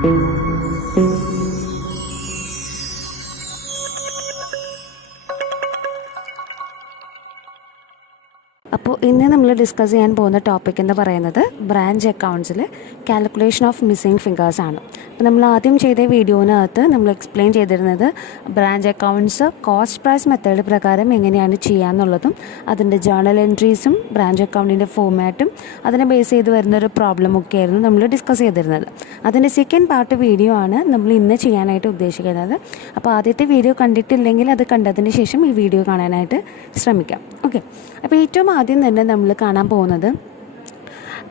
അപ്പോൾ ഇന്ന് നമ്മൾ ഡിസ്കസ് ചെയ്യാൻ പോകുന്ന ടോപ്പിക് എന്ന് പറയുന്നത് ബ്രാഞ്ച് അക്കൗണ്ട്സിൽ കാൽക്കുലേഷൻ ഓഫ് മിസ്സിംഗ് ഫിഗേഴ്സ് ആണ്. അപ്പോൾ നമ്മൾ ആദ്യം ചെയ്ത വീഡിയോനകത്ത് നമ്മൾ എക്സ്പ്ലെയിൻ ചെയ്തിരുന്നത് branch accounts cost price method പ്രകാരം എങ്ങനെയാണ് ചെയ്യാന്നുള്ളതും അതിൻ്റെ ജേർണൽ എൻട്രീസും ബ്രാഞ്ച് അക്കൗണ്ടിൻ്റെ ഫോമാറ്റും അതിനെ ബേസ് ചെയ്ത് വരുന്നൊരു പ്രോബ്ലമൊക്കെ ആയിരുന്നു നമ്മൾ ഡിസ്കസ് ചെയ്തിരുന്നത്. അതിൻ്റെ സെക്കൻഡ് പാർട്ട് വീഡിയോ ആണ് നമ്മൾ ഇന്ന് ചെയ്യാനായിട്ട് ഉദ്ദേശിക്കുന്നത്. അപ്പോൾ ആദ്യത്തെ വീഡിയോ കണ്ടിട്ടില്ലെങ്കിൽ അത് കണ്ടതിന് ശേഷം ഈ വീഡിയോ കാണാനായിട്ട് ശ്രമിക്കാം. ഓക്കെ, അപ്പോൾ ഏറ്റവും ആദ്യം തന്നെ നമ്മൾ കാണാൻ പോകുന്നത്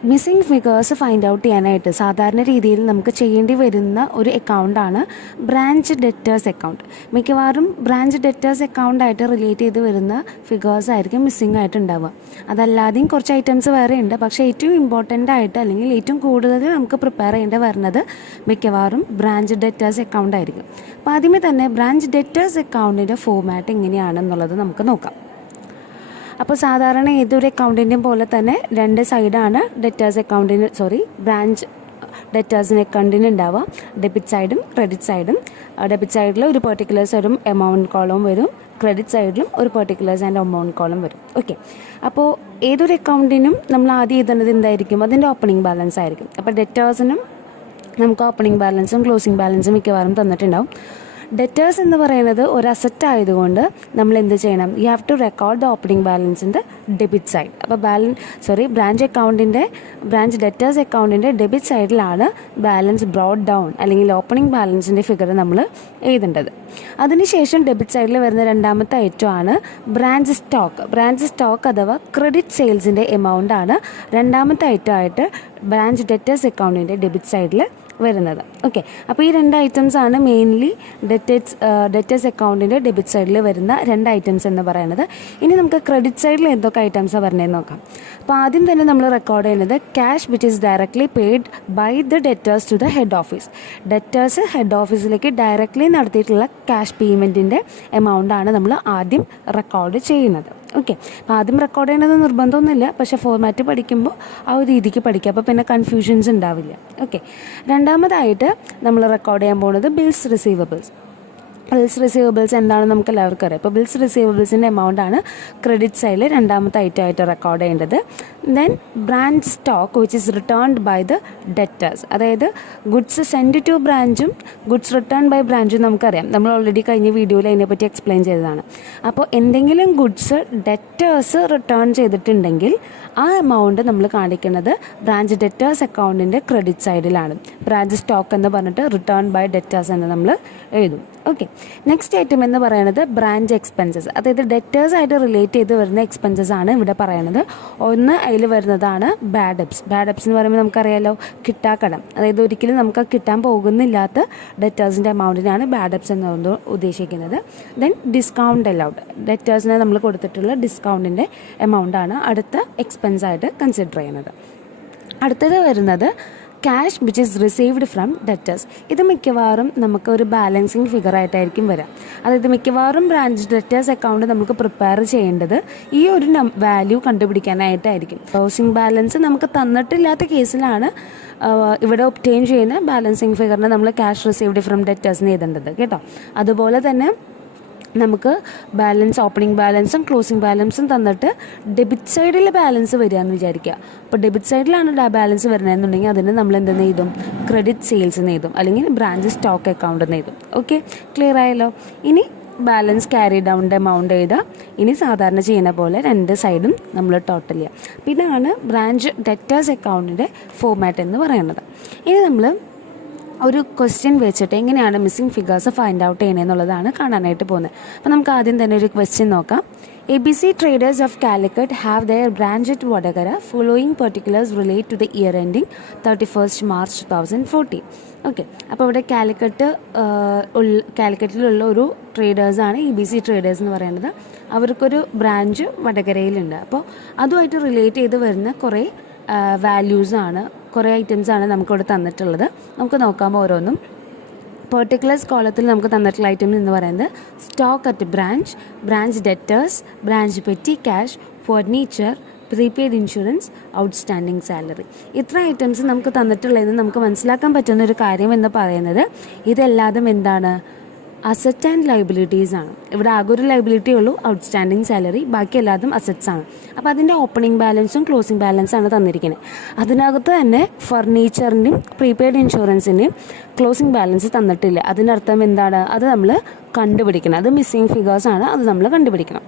മിസ്സിംഗ് ഫിഗേഴ്സ് ഫൈൻഡ് ഔട്ട് ചെയ്യാനായിട്ട് സാധാരണ രീതിയിൽ നമുക്ക് ചെയ്യേണ്ടി വരുന്ന ഒരു അക്കൗണ്ടാണ് ബ്രാഞ്ച് ഡെറ്റേഴ്സ് അക്കൗണ്ട്. മിക്കവാറും ബ്രാഞ്ച് ഡെറ്റേഴ്സ് അക്കൗണ്ടായിട്ട് റിലേറ്റ് ചെയ്ത് വരുന്ന ഫിഗേഴ്സ് ആയിരിക്കും മിസ്സിംഗ് ആയിട്ട് ഉണ്ടാവുക. അതല്ലാതെയും കുറച്ച് ഐറ്റംസ് വേറെ ഉണ്ട്. പക്ഷേ ഏറ്റവും ഇമ്പോർട്ടൻ്റ് ആയിട്ട് അല്ലെങ്കിൽ ഏറ്റവും കൂടുതൽ നമുക്ക് പ്രിപ്പയർ ചെയ്യേണ്ടി വരുന്നത് മിക്കവാറും ബ്രാഞ്ച് ഡെറ്റേഴ്സ് അക്കൗണ്ട് ആയിരിക്കും. അപ്പോൾ ആദ്യമേ തന്നെ ബ്രാഞ്ച് ഡെറ്റേഴ്സ് അക്കൗണ്ടിൻ്റെ ഫോമാറ്റ് എങ്ങനെയാണെന്നുള്ളത് നമുക്ക് നോക്കാം. അപ്പോൾ സാധാരണ ഏതൊരു അക്കൗണ്ടിൻ്റെയും പോലെ തന്നെ രണ്ട് സൈഡാണ് ബ്രാഞ്ച് ഡെറ്റേഴ്സിന് അക്കൗണ്ടിന് ഉണ്ടാവുക. ഡെബിറ്റ് സൈഡും ക്രെഡിറ്റ് സൈഡും. ഡെബിറ്റ് സൈഡിൽ ഒരു പെർട്ടിക്കുലേഴ്സ് ഒരു എമൗണ്ട് കോളം വരും, ക്രെഡിറ്റ് സൈഡിലും ഒരു പെർട്ടിക്കുലേഴ്സ് ആൻഡ് എമൗണ്ട് കോളം വരും. ഓക്കെ, അപ്പോൾ ഏതൊരു അക്കൗണ്ടിനും നമ്മൾ ആദ്യം എഴുതുന്നത് എന്തായിരിക്കും? അതിൻ്റെ ഓപ്പണിംഗ് ബാലൻസ് ആയിരിക്കും. അപ്പോൾ ഡെറ്റേഴ്സിനും നമുക്ക് ഓപ്പണിംഗ് ബാലൻസും ക്ലോസിംഗ് ബാലൻസും മിക്കവാറും തന്നിട്ടുണ്ടാവും. ഡെറ്റേഴ്സ് എന്ന് പറയുന്നത് ഒരു അസറ്റ് ആയതുകൊണ്ട് നമ്മൾ ചെയ്യണം? You have to record the opening balance in the debit side. അപ്പോൾ ബ്രാഞ്ച് ഡെറ്റേഴ്സ് അക്കൗണ്ടിൻ്റെ ഡെബിറ്റ് സൈഡിലാണ് ബാലൻസ് ബ്രോട്ട് ഡൗൺ അല്ലെങ്കിൽ ഓപ്പണിംഗ് ബാലൻസിൻ്റെ ഫിഗർ നമ്മൾ എഴുതേണ്ടത്. അതിനുശേഷം ഡെബിറ്റ് സൈഡിൽ വരുന്ന രണ്ടാമത്തെ ഐറ്റമാണ് ബ്രാഞ്ച് സ്റ്റോക്ക്. ബ്രാഞ്ച് സ്റ്റോക്ക് അഥവാ ക്രെഡിറ്റ് സെയിൽസിൻ്റെ എമൗണ്ട് ആണ് രണ്ടാമത്തെ ഐറ്റമായിട്ട് ബ്രാഞ്ച് ഡെറ്റേഴ്സ് അക്കൗണ്ടിൻ്റെ ഡെബിറ്റ് സൈഡിൽ വരുന്നത്. ഓക്കെ, അപ്പോൾ ഈ രണ്ട് ഐറ്റംസ് ആണ് മെയിൻലി ഡെറ്റേഴ്സ് അക്കൗണ്ടിൻ്റെ ഡെബിറ്റ് സൈഡിൽ വരുന്ന രണ്ട് ഐറ്റംസ് എന്ന് പറയുന്നത്. ഇനി നമുക്ക് ക്രെഡിറ്റ് സൈഡിൽ എന്തൊക്കെ ഐറ്റംസാണ് വരുന്നതെന്ന് നോക്കാം. അപ്പോൾ ആദ്യം തന്നെ നമ്മൾ റെക്കോർഡ് ചെയ്യുന്നത് cash which is directly paid by the debtors to the head office. Debtors head ഓഫീസിലേക്ക് ഡയറക്ട്ലി നടത്തിയിട്ടുള്ള ക്യാഷ് പേയ്മെൻറ്റിൻ്റെ എമൗണ്ട് ആണ് നമ്മൾ ആദ്യം റെക്കോർഡ് ചെയ്യുന്നത്. ഓക്കെ, അപ്പോൾ ആദ്യം റെക്കോർഡ് ചെയ്യണത് നിർബന്ധമൊന്നുമില്ല, പക്ഷേ ഫോർമാറ്റ് പഠിക്കുമ്പോൾ ആ ഒരു രീതിക്ക് പഠിക്കുക, അപ്പോൾ പിന്നെ കൺഫ്യൂഷൻസ് ഉണ്ടാവില്ല. ഓക്കെ, രണ്ടാമതായിട്ട് നമ്മൾ റെക്കോർഡ് ചെയ്യാൻ പോകുന്നത് ബിൽസ് റിസീവബിൾസ്. എന്താണെന്ന് നമുക്ക് എല്ലാവർക്കും അറിയാം. അപ്പോൾ ബിൽസ് റിസീവബിൾസിൻ്റെ എമൗണ്ട് ആണ് ക്രെഡിറ്റ് സൈഡിൽ രണ്ടാമത്തെ ഐറ്റമായിട്ട് റെക്കോർഡ് ചെയ്യേണ്ടത്. Then branch stock which is returned by the debtors. അതായത് ഗുഡ്സ് സെൻഡ് ടു ബ്രാഞ്ചും ഗുഡ്സ് റിട്ടേൺ ബൈ ബ്രാഞ്ചും നമുക്കറിയാം. നമ്മൾ ഓൾറെഡി കഴിഞ്ഞ വീഡിയോയിൽ അതിനെപ്പറ്റി എക്സ്പ്ലെയിൻ ചെയ്തതാണ്. അപ്പോൾ എന്തെങ്കിലും ഗുഡ്സ് ഡെറ്റേഴ്സ് റിട്ടേൺ ചെയ്തിട്ടുണ്ടെങ്കിൽ ആ എമൗണ്ട് നമ്മൾ കാണിക്കുന്നത് ബ്രാഞ്ച് ഡെറ്റേഴ്സ് അക്കൗണ്ടിൻ്റെ ക്രെഡിറ്റ് സൈഡിലാണ്. ബ്രാഞ്ച് സ്റ്റോക്ക് എന്ന് പറഞ്ഞിട്ട് റിട്ടേൺ ബൈ ഡെറ്റേഴ്സ് എന്ന് നമ്മൾ എഴുതും. ഓക്കെ, നെക്സ്റ്റ് ഐറ്റം എന്ന് പറയുന്നത് ബ്രാഞ്ച് എക്സ്പെൻസസ്. അതായത് ഡെറ്റേഴ്സ് ആയിട്ട് റിലേറ്റ് ചെയ്ത് വരുന്ന എക്സ്പെൻസസ് ആണ് ഇവിടെ പറയുന്നത്. ഒന്ന് അതിൽ വരുന്നതാണ് ബാഡ് ഡെബ്റ്റ്സ്. ബാഡ് ഡെബ്റ്റ്സ് എന്ന് പറയുമ്പോൾ നമുക്കറിയാലോ, കിട്ടാക്കടം. അതായത് ഒരിക്കലും നമുക്ക് കിട്ടാൻ പോകുന്നില്ലാത്ത ഡെറ്റേഴ്സിൻ്റെ എമൗണ്ടിനാണ് ബാഡ് ഡെബ്റ്റ്സ് എന്ന് ഉദ്ദേശിക്കുന്നത്. Then discount allowed. ഡെറ്റേഴ്സിന് നമ്മൾ കൊടുത്തിട്ടുള്ള ഡിസ്കൗണ്ടിൻ്റെ എമൗണ്ടാണ് അടുത്ത എക്സ്പെൻസ് ആയിട്ട് കൺസിഡർ ചെയ്യുന്നത്. അടുത്തത് വരുന്നത് cash which is received from debtors. ഇത് മിക്കവാറും നമുക്ക് ഒരു ബാലൻസിങ് ഫിഗർ ആയിട്ടായിരിക്കും വരാം. അതായത് മിക്കവാറും ബ്രാഞ്ച് ഡെറ്റേഴ്സ് അക്കൗണ്ട് നമുക്ക് പ്രിപ്പയർ ചെയ്യേണ്ടത് ഈ ഒരു വാല്യൂ കണ്ടുപിടിക്കാനായിട്ടായിരിക്കും. ക്ലോസിംഗ് ബാലൻസ് നമുക്ക് തന്നിട്ടില്ലാത്ത കേസിലാണ് ഇവിടെ ഒബ്റ്റെയിൻ ചെയ്യുന്ന ബാലൻസിങ് ഫിഗറിന് നമ്മൾ ക്യാഷ് റിസീവ്ഡ് ഫ്രം ഡെറ്റേഴ്സിന് എഴുതേണ്ടത് കേട്ടോ. അതുപോലെ തന്നെ നമുക്ക് ബാലൻസ് ഓപ്പണിംഗ് ബാലൻസും ക്ലോസിംഗ് ബാലൻസും തന്നിട്ട് ഡെബിറ്റ് സൈഡിൽ ബാലൻസ് വരിക എന്ന് വിചാരിക്കുക. അപ്പോൾ ഡെബിറ്റ് സൈഡിലാണ് ബാലൻസ് വരുന്നതെന്നുണ്ടെങ്കിൽ അതിന് നമ്മൾ എന്തെന്ന് എഴുതും? ക്രെഡിറ്റ് സെയിൽസ് എന്ന് എഴുതും, അല്ലെങ്കിൽ ബ്രാഞ്ച് സ്റ്റോക്ക് അക്കൗണ്ട് എന്ന് എഴുതും. ഓക്കെ, ക്ലിയർ ആയല്ലോ. ഇനി ബാലൻസ് ക്യാരി ഡൗണിൻ്റെ എമൗണ്ട് എഴുതുക. ഇനി സാധാരണ ചെയ്യുന്ന പോലെ രണ്ട് സൈഡും നമ്മൾ ടോട്ടൽ ചെയ്യുക. അപ്പോൾ ഇതാണ് ബ്രാഞ്ച് ഡെറ്റേഴ്സ് അക്കൗണ്ടിൻ്റെ ഫോമാറ്റ് എന്ന് പറയുന്നത്. ഇനി നമ്മൾ ഒരു ക്വസ്റ്റ്യൻ വെച്ചിട്ട് എങ്ങനെയാണ് മിസ്സിംഗ് ഫിഗേഴ്സ് ഫൈൻഡ് ഔട്ട് ചെയ്യണമെന്നുള്ളതാണ് കാണാനായിട്ട് പോകുന്നത്. അപ്പോൾ നമുക്ക് ആദ്യം തന്നെ ഒരു ക്വസ്റ്റ്യൻ നോക്കാം. ABC traders of Calicut have their branch at Vadagara. Following particulars relate to the year ending 31st March 2014. Okay, അപ്പോൾ ഇവിടെ കാലിക്കറ്റിലുള്ള ഒരു ട്രേഡേഴ്സാണ് ABC ട്രേഡേഴ്സ് എന്ന് പറയുന്നത്. അവർക്കൊരു ബ്രാഞ്ച് വടകരയിലുണ്ട്. അപ്പോൾ അതുമായിട്ട് റിലേറ്റ് ചെയ്ത് വരുന്ന കുറേ വാല്യൂസാണ്, കുറേ ഐറ്റംസാണ് നമുക്കിവിടെ തന്നിട്ടുള്ളത്. നമുക്ക് നോക്കാം ഓരോന്നും. പെർട്ടിക്കുലേഴ്സ് കോളത്തിൽ നമുക്ക് തന്നിട്ടുള്ള ഐറ്റം എന്ന് പറയുന്നത് stock at branch, branch debtors, branch petty cash, furniture, prepaid insurance, outstanding salary. ഇത്ര ഐറ്റംസ് നമുക്ക് തന്നിട്ടുള്ളതെന്ന് നമുക്ക് മനസ്സിലാക്കാൻ പറ്റുന്ന ഒരു കാര്യം എന്ന് പറയുന്നത് ഇതെല്ലാതും എന്താണ്, അസറ്റ് ആൻഡ് ലയബിലിറ്റീസ് ആണ്. ഇവിടെ ആകെ ഒരു ലയബിലിറ്റി ഉള്ളൂ, ഔട്ട്സ്റ്റാൻഡിങ് സാലറി. ബാക്കി എല്ലാതും അസറ്റ്സ് ആണ്. അപ്പോൾ അതിൻ്റെ ഓപ്പണിംഗ് ബാലൻസും ക്ലോസിംഗ് ബാലൻസാണ് തന്നിരിക്കുന്നത്. അതിനകത്ത് തന്നെ ഫർണിച്ചറിൻ്റെയും പ്രീപെയ്ഡ് ഇൻഷുറൻസിൻ്റെയും ക്ലോസിംഗ് ബാലൻസ് തന്നിട്ടില്ല. അതിനർത്ഥം എന്താണ്, അത് നമ്മൾ കണ്ടുപിടിക്കണം. അത് മിസ്സിംഗ് ഫിഗേഴ്സാണ്, അത് നമ്മൾ കണ്ടുപിടിക്കണം.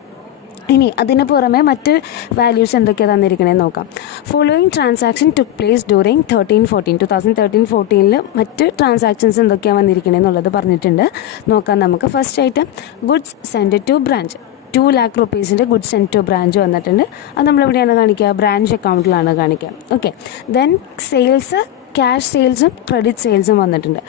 ഇനി അതിന് പുറമെ മറ്റ് വാല്യൂസ് എന്തൊക്കെയാണ് തന്നിരിക്കണേന്ന് നോക്കാം. Following transaction took place during 2013-14 മറ്റ് ട്രാൻസാക്ഷൻസ് എന്തൊക്കെയാണ് വന്നിരിക്കണേന്നുള്ളത് പറഞ്ഞിട്ടുണ്ട്. നോക്കാം നമുക്ക്. First item, goods send to branch. 2 lakh rupees goods send to branch വന്നിട്ടുണ്ട്. അത് നമ്മളെവിടെയാണ് കാണിക്കുക, ബ്രാഞ്ച് അക്കൗണ്ടിലാണ് കാണിക്കുക. ഓക്കെ. ദെൻ സെയിൽസ്, ക്യാഷ് സെയിൽസും ക്രെഡിറ്റ് സെയിൽസും വന്നിട്ടുണ്ട്.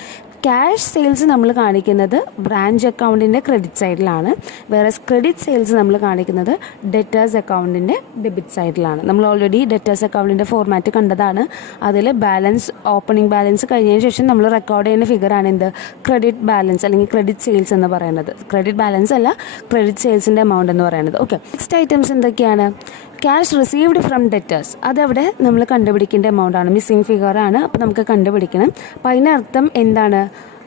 ക്യാഷ് സെയിൽസ് നമ്മൾ കാണിക്കുന്നത് ബ്രാഞ്ച് അക്കൗണ്ടിൻ്റെ ക്രെഡിറ്റ് സൈഡിലാണ്. വേറെ ക്രെഡിറ്റ് സെയിൽസ് നമ്മൾ കാണിക്കുന്നത് ഡെറ്റേഴ്സ് അക്കൗണ്ടിൻ്റെ ഡെബിറ്റ് സൈഡിലാണ്. നമ്മൾ ഓൾറെഡി ഡെറ്റേഴ്സ് അക്കൗണ്ടിൻ്റെ ഫോർമാറ്റ് കണ്ടതാണ്. അതിൽ ബാലൻസ്, ഓപ്പണിംഗ് ബാലൻസ് കഴിഞ്ഞതിന് ശേഷം നമ്മൾ റെക്കോർഡ് ചെയ്യുന്ന ഫിഗറാണ് എന്ത്, ക്രെഡിറ്റ് ബാലൻസ് അല്ലെങ്കിൽ ക്രെഡിറ്റ് സെയിൽസ് എന്ന് പറയുന്നത്. ക്രെഡിറ്റ് ബാലൻസ് അല്ല, ക്രെഡിറ്റ് സെയിൽസിൻ്റെ എമൗണ്ട് എന്ന് പറയുന്നത്. ഓക്കെ. നെക്സ്റ്റ് ഐറ്റംസ് എന്തൊക്കെയാണ്, ക്യാഷ് റിസീവ്ഡ് ഫ്രം ഡെറ്റേഴ്സ്. അതവിടെ നമ്മൾ കണ്ടുപിടിക്കേണ്ട എമൗണ്ടാണ്, മിസ്സിംഗ് ഫിഗറാണ്. അപ്പോൾ നമുക്ക് കണ്ടുപിടിക്കണം. അപ്പോൾ അതിനർത്ഥം എന്താണ്,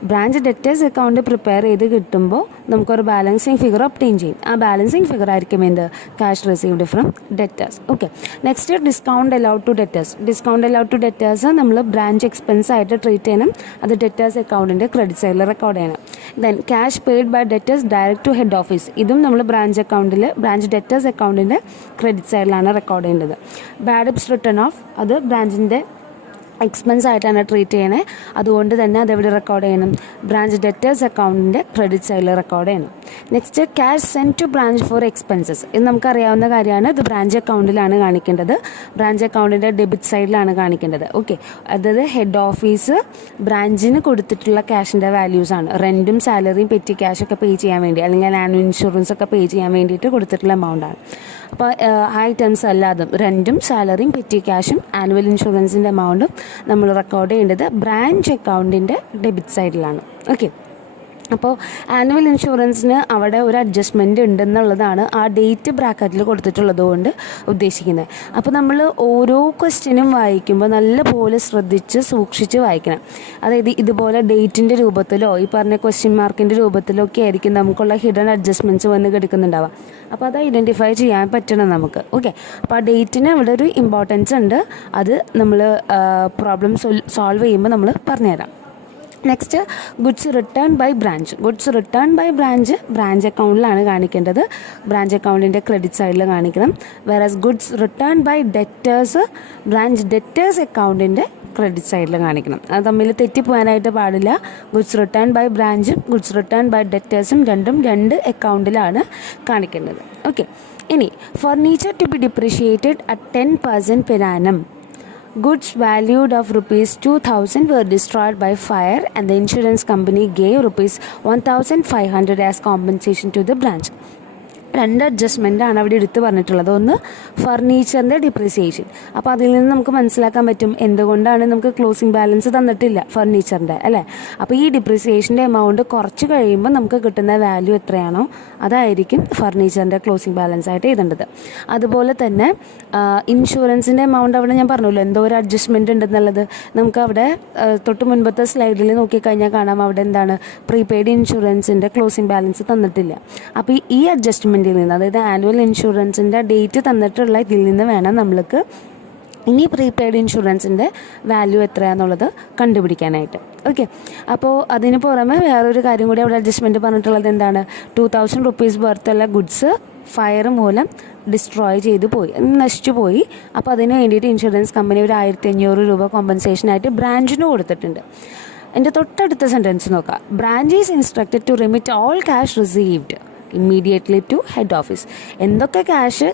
ബ്രാഞ്ച് ഡെറ്റേഴ്സ് അക്കൗണ്ട് പ്രിപ്പയർ ചെയ്ത് കിട്ടുമ്പോൾ നമുക്കൊരു ബാലൻസിങ് ഫിഗർ ഒബ്റ്റെയിൻ ചെയ്യും. ആ ബാലൻസിങ് ഫിഗർ ആയിരിക്കും എന്ത്, cash received from debtors. Okay. Next, discount allowed to debtors. Discount allowed to debtors നമ്മൾ ബ്രാഞ്ച് എക്സ്പെൻസ് ആയിട്ട് ട്രീറ്റ് ചെയ്യണം. അത് ഡെറ്റേഴ്സ് അക്കൗണ്ടിൻ്റെ ക്രെഡിറ്റ് സൈഡിൽ റെക്കോർഡ് ചെയ്യണം. Then cash paid by debtors direct to head office. ഇതും നമ്മൾ ബ്രാഞ്ച് അക്കൗണ്ടിൽ, ബ്രാഞ്ച് ഡെറ്റേഴ്സ് അക്കൗണ്ടിൻ്റെ ക്രെഡിറ്റ് സൈഡിലാണ് റെക്കോർഡ് ചെയ്യേണ്ടത്. ബാഡ് ഡെബ്റ്റ്സ് റിട്ടേൺ ഓഫ്, അത് ബ്രാഞ്ചിൻ്റെ എക്സ്പെൻസ് ആയിട്ടാണ് ട്രീറ്റ് ചെയ്യണേ. അതുകൊണ്ട് തന്നെ അതെവിടെ റെക്കോർഡ് ചെയ്യണം, ബ്രാഞ്ച് ഡെറ്റേഴ്സ് അക്കൗണ്ടിൻ്റെ ക്രെഡിറ്റ് സൈഡിൽ റെക്കോർഡ് ചെയ്യണം. Next, cash send to branch for expenses. ഇത് നമുക്കറിയാവുന്ന കാര്യമാണ്. ഇത് ബ്രാഞ്ച് അക്കൗണ്ടിലാണ് കാണിക്കേണ്ടത്, ബ്രാഞ്ച് അക്കൗണ്ടിൻ്റെ ഡെബിറ്റ് സൈഡിലാണ് കാണിക്കേണ്ടത്. ഓക്കെ. അതായത് ഹെഡ് ഓഫീസ് ബ്രാഞ്ചിന് കൊടുത്തിട്ടുള്ള ക്യാഷിൻ്റെ വാല്യൂസാണ്. റെൻറ്റും സാലറിയും പെറ്റി ക്യാഷൊക്കെ പേ ചെയ്യാൻ വേണ്ടി, അല്ലെങ്കിൽ ആനുവൽ ഇൻഷുറൻസ് ഒക്കെ പേ ചെയ്യാൻ വേണ്ടിയിട്ട് കൊടുത്തിട്ടുള്ള എമൗണ്ടാണ്. അപ്പോൾ ഐറ്റംസ് അല്ലാതും റെൻറ്റും സാലറിയും പെറ്റി ക്യാഷും ആനുവൽ ഇൻഷുറൻസിൻ്റെ എമൗണ്ടും നമ്മൾ റെക്കോർഡ് ചെയ്യേണ്ടത് ബ്രാഞ്ച് അക്കൗണ്ടിൻ്റെ ഡെബിറ്റ് സൈഡിലാണ്. ഓക്കെ. അപ്പോൾ ആനുവൽ ഇൻഷുറൻസിന് അവിടെ ഒരു അഡ്ജസ്റ്റ്മെൻറ്റ് ഉണ്ടെന്നുള്ളതാണ് ആ ഡേറ്റ് ബ്രാക്കറ്റിൽ കൊടുത്തിട്ടുള്ളത് കൊണ്ട് ഉദ്ദേശിക്കുന്നത്. അപ്പോൾ നമ്മൾ ഓരോ ക്വസ്റ്റ്യനും വായിക്കുമ്പോൾ നല്ലപോലെ ശ്രദ്ധിച്ച് സൂക്ഷിച്ച് വായിക്കണം. അതായത് ഇതുപോലെ ഡേറ്റിൻ്റെ രൂപത്തിലോ ഈ പറഞ്ഞ ക്വസ്റ്റ്യൻ മാർക്കിൻ്റെ രൂപത്തിലോ ഒക്കെ ആയിരിക്കും നമുക്കുള്ള ഹിഡൻ അഡ്ജസ്റ്റ്മെൻറ്റ്സ് വന്ന് കിടക്കുന്നുണ്ടാവുക. അപ്പോൾ അത് ഐഡൻറ്റിഫൈ ചെയ്യാൻ പറ്റണം നമുക്ക്. ഓക്കെ. അപ്പോൾ ആ ഡേറ്റിന് ഇവിടെ ഒരു ഇമ്പോർട്ടൻസ് ഉണ്ട്. അത് നമ്മൾ പ്രോബ്ലം സോൾവ് ചെയ്യുമ്പോൾ നമ്മൾ പറഞ്ഞുതരാം. Next, goods return by branch. Goods return by branch branch അക്കൗണ്ടിലാണ് കാണിക്കേണ്ടത്, ബ്രാഞ്ച് അക്കൗണ്ടിൻ്റെ ക്രെഡിറ്റ് സൈഡിൽ കാണിക്കണം. Whereas goods return by debtors branch debtors അക്കൗണ്ടിൻ്റെ ക്രെഡിറ്റ് സൈഡിൽ കാണിക്കണം. അത് തമ്മിൽ തെറ്റിപ്പോകാനായിട്ട് പാടില്ല. ഗുഡ്സ് റിട്ടേൺ ബൈ ബ്രാഞ്ചും ഗുഡ്സ് റിട്ടേൺ ബൈ ഡെറ്റേഴ്സും രണ്ടും രണ്ട് അക്കൗണ്ടിലാണ് കാണിക്കേണ്ടത്. ഓക്കെ. ഇനി, furniture to be depreciated at 10% per annum. Goods valued of rupees 2,000 were destroyed by fire and the insurance company gave rupees 1,500 as compensation to the branch. രണ്ട് അഡ്ജസ്റ്റ്മെൻറ്റാണ് അവിടെ എടുത്ത് പറഞ്ഞിട്ടുള്ളത്. ഒന്ന് ഫർണിച്ചറിൻ്റെ ഡിപ്രിസിയേഷൻ. അപ്പോൾ അതിൽ നിന്ന് നമുക്ക് മനസ്സിലാക്കാൻ പറ്റും എന്തുകൊണ്ടാണ് നമുക്ക് ക്ലോസിംഗ് ബാലൻസ് തന്നിട്ടില്ല ഫർണിച്ചറിൻ്റെ, അല്ലേ? അപ്പോൾ ഈ ഡിപ്രിസിയേഷൻ്റെ എമൗണ്ട് കുറച്ച് കഴിയുമ്പോൾ നമുക്ക് കിട്ടുന്ന വാല്യൂ എത്രയാണോ അതായിരിക്കും ഫർണിച്ചറിൻ്റെ ക്ലോസിംഗ് ബാലൻസ് ആയിട്ട് എഴുതേണ്ടത്. അതുപോലെ തന്നെ ഇൻഷുറൻസിൻ്റെ എമൗണ്ട് അവിടെ ഞാൻ പറഞ്ഞല്ലോ എന്തോ ഒരു അഡ്ജസ്റ്റ്മെൻറ്റ് ഉണ്ടെന്നുള്ളത്. നമുക്ക് അവിടെ തൊട്ട് മുൻപത്തെ സ്ലൈഡിൽ നോക്കിക്കഴിഞ്ഞാൽ കാണാം അവിടെ എന്താണ്, പ്രീപെയ്ഡ് ഇൻഷുറൻസിൻ്റെ ക്ലോസിംഗ് ബാലൻസ് തന്നിട്ടില്ല. അപ്പോൾ ഈ അഡ്ജസ്റ്റ്മെൻറ്റ് നിന്ന്, അതായത് ആനുവൽ ഇൻഷുറൻസിൻ്റെ ഡേറ്റ് തന്നിട്ടുള്ള ഇതിൽ നിന്ന് വേണം നമ്മൾക്ക് ഇനി പ്രീപെയ്ഡ് ഇൻഷുറൻസിൻ്റെ വാല്യൂ എത്രയാണെന്നുള്ളത് കണ്ടുപിടിക്കാനായിട്ട്. ഓക്കെ. അപ്പോൾ അതിന് പുറമെ വേറൊരു കാര്യം കൂടി അവിടെ അഡ്ജസ്റ്റ്മെൻറ്റ് പറഞ്ഞിട്ടുള്ളത് എന്താണ്, 2,000 rupees വർത്തുള്ള ഗുഡ്സ് ഫയർ മൂലം ഡിസ്ട്രോയ് ചെയ്തു പോയി, നശിച്ചു പോയി. അപ്പോൾ അതിന് വേണ്ടിയിട്ട് ഇൻഷുറൻസ് കമ്പനി ഒരു 1,500 രൂപ കോമ്പൻസേഷനായിട്ട് ബ്രാഞ്ചിന് കൊടുത്തിട്ടുണ്ട്. എൻ്റെ തൊട്ടടുത്ത സെൻറ്റൻസ് നോക്കാം. Branch is instructed to remit all cash received immediately to head office. എന്തൊക്കെ ക്യാഷ്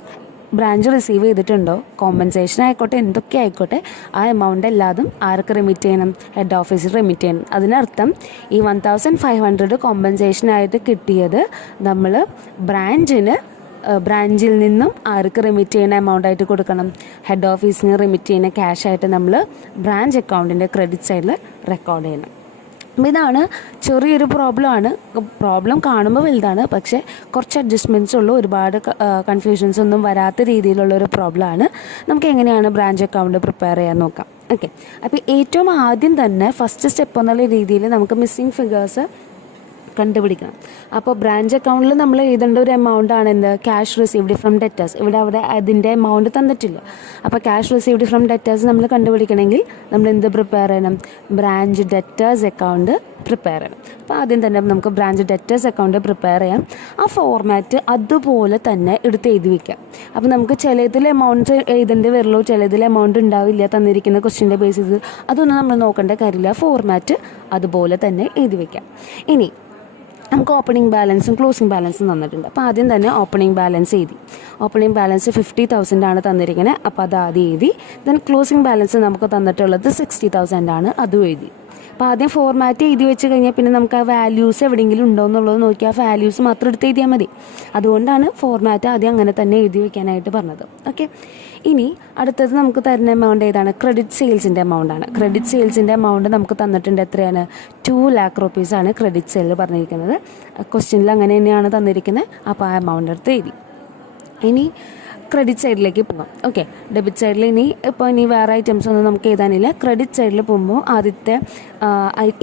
ബ്രാഞ്ച് റിസീവ് ചെയ്തിട്ടുണ്ടോ, കോമ്പൻസേഷൻ ആയിക്കോട്ടെ എന്തൊക്കെ ആയിക്കോട്ടെ, ആ എമൗണ്ട് എല്ലാതും ആർക്ക് റിമിറ്റ് ചെയ്യണം, ഹെഡ് ഓഫീസിൽ റിമിറ്റ് ചെയ്യണം. അതിനർത്ഥം ഈ 1,500 കോമ്പൻസേഷനായിട്ട് കിട്ടിയത് നമ്മൾ ബ്രാഞ്ചിൽ നിന്നും ആർക്ക് റിമിറ്റ് ചെയ്യുന്ന എമൗണ്ട് ആയിട്ട് കൊടുക്കണം, ഹെഡ് ഓഫീസിന് റിമിറ്റ് ചെയ്യുന്ന ക്യാഷ് ആയിട്ട് നമ്മൾ ബ്രാഞ്ച് അക്കൗണ്ടിൻ്റെ ക്രെഡിറ്റ് സൈഡിൽ റെക്കോർഡ് ചെയ്യണം. അപ്പോൾ ഇതാണ് ചെറിയൊരു പ്രോബ്ലം കാണുമ്പോൾ വലുതാണ്, പക്ഷേ കുറച്ച് അഡ്ജസ്റ്റ്മെൻറ്റ്സ് ഉള്ളൂ, ഒരുപാട് കൺഫ്യൂഷൻസ് ഒന്നും വരാത്ത രീതിയിലുള്ളൊരു പ്രോബ്ലമാണ്. നമുക്ക് എങ്ങനെയാണ് ബ്രാഞ്ച് അക്കൗണ്ട് പ്രിപ്പയർ ചെയ്യാൻ നോക്കാം. ഓക്കെ, അപ്പോൾ ഏറ്റവും ആദ്യം തന്നെ ഫസ്റ്റ് സ്റ്റെപ്പ് എന്നുള്ള രീതിയിൽ നമുക്ക് മിസ്സിംഗ് ഫിഗേഴ്സ് കണ്ടുപിടിക്കണം. അപ്പോൾ ബ്രാഞ്ച് അക്കൗണ്ടിൽ നമ്മൾ എഴുതേണ്ട ഒരു എമൗണ്ട് ആണ് എന്ത്, ക്യാഷ് റിസീവ്ഡ് ഫ്രം ഡെറ്റേഴ്സ്. അവിടെ അതിൻ്റെ എമൗണ്ട് തന്നിട്ടില്ല. അപ്പോൾ ക്യാഷ് റിസീവ്ഡ് ഫ്രം ഡെറ്റേഴ്സ് നമ്മൾ കണ്ടുപിടിക്കണമെങ്കിൽ നമ്മൾ എന്ത് പ്രിപ്പയർ ചെയ്യണം, ബ്രാഞ്ച് ഡെറ്റേഴ്സ് അക്കൗണ്ട് പ്രിപ്പയർ ചെയ്യണം. അപ്പോൾ ആദ്യം തന്നെ നമുക്ക് ബ്രാഞ്ച് ഡെറ്റേഴ്സ് അക്കൗണ്ട് പ്രിപ്പയർ ചെയ്യാം. ആ ഫോർമാറ്റ് അതുപോലെ തന്നെ എടുത്ത് എഴുതി വയ്ക്കാം. അപ്പോൾ നമുക്ക് ചിലതിൽ എമൗണ്ട്സ് എഴുതേണ്ടി വരുള്ളൂ, ചിലതിൽ എമൗണ്ട് ഉണ്ടാവില്ല തന്നിരിക്കുന്ന ക്വസ്റ്റ്യൻ്റെ ബേസിസ്. അതൊന്നും നമ്മൾ നോക്കേണ്ട കാര്യമില്ല, ഫോർമാറ്റ് അതുപോലെ തന്നെ എഴുതി വയ്ക്കാം. ഇനി നമുക്ക് ഓപ്പണിംഗ് ബാലൻസും ക്ലോസിംഗ് ബാലൻസും തന്നിട്ടുണ്ട്. അപ്പോൾ ആദ്യം തന്നെ ഓപ്പണിംഗ് ബാലൻസ് എഴുതി. ഓപ്പണിംഗ് ബാലൻസ് 50,000 ആണ് തന്നിരിക്കുന്നത്, അപ്പോൾ അത് ആദ്യം എഴുതി. ദെൻ ക്ലോസിംഗ് ബാലൻസ് നമുക്ക് തന്നിട്ടുള്ളത് 60,000 ആണ്, അതും എഴുതി. അപ്പോൾ ആദ്യം ഫോർമാറ്റ് എഴുതി വെച്ച് കഴിഞ്ഞാൽ പിന്നെ നമുക്ക് ആ വാല്യൂസ് എവിടെയെങ്കിലും ഉണ്ടോ എന്നുള്ളത് നോക്കി ആ വാല്യൂസ് മാത്രം എടുത്ത് എഴുതിയാൽ മതി. അതുകൊണ്ടാണ് ഫോർമാറ്റ് ആദ്യം അങ്ങനെ തന്നെ എഴുതി വയ്ക്കാനായിട്ട് പറഞ്ഞത്. ഓക്കെ, ഇനി അടുത്തത് നമുക്ക് തരുന്ന എമൗണ്ട് ഏതാണ്, ക്രെഡിറ്റ് സെയിൽസിൻ്റെ എമൗണ്ട് ആണ്. ക്രെഡിറ്റ് സെയിൽസിൻ്റെ എമൗണ്ട് നമുക്ക് തന്നിട്ടുണ്ട്, എത്രയാണ്, 2 lakh rupees ആണ് ക്രെഡിറ്റ് സെയിൽ പറഞ്ഞിരിക്കുന്നത്. ക്വസ്റ്റ്യനിൽ അങ്ങനെ തന്നെയാണ് തന്നിരിക്കുന്നത്. അപ്പോൾ ആ എമൗണ്ട് എടുത്ത് എഴുതി. ഇനി ക്രെഡിറ്റ് സൈഡിലേക്ക് പോകാം. ഓക്കെ, ഡെബിറ്റ് സൈഡിൽ ഇനി വേറെ ഐറ്റംസ് ഒന്നും നമുക്ക് എഴുതാനില്ല. ക്രെഡിറ്റ് സൈഡിൽ പോകുമ്പോൾ ആദ്യത്തെ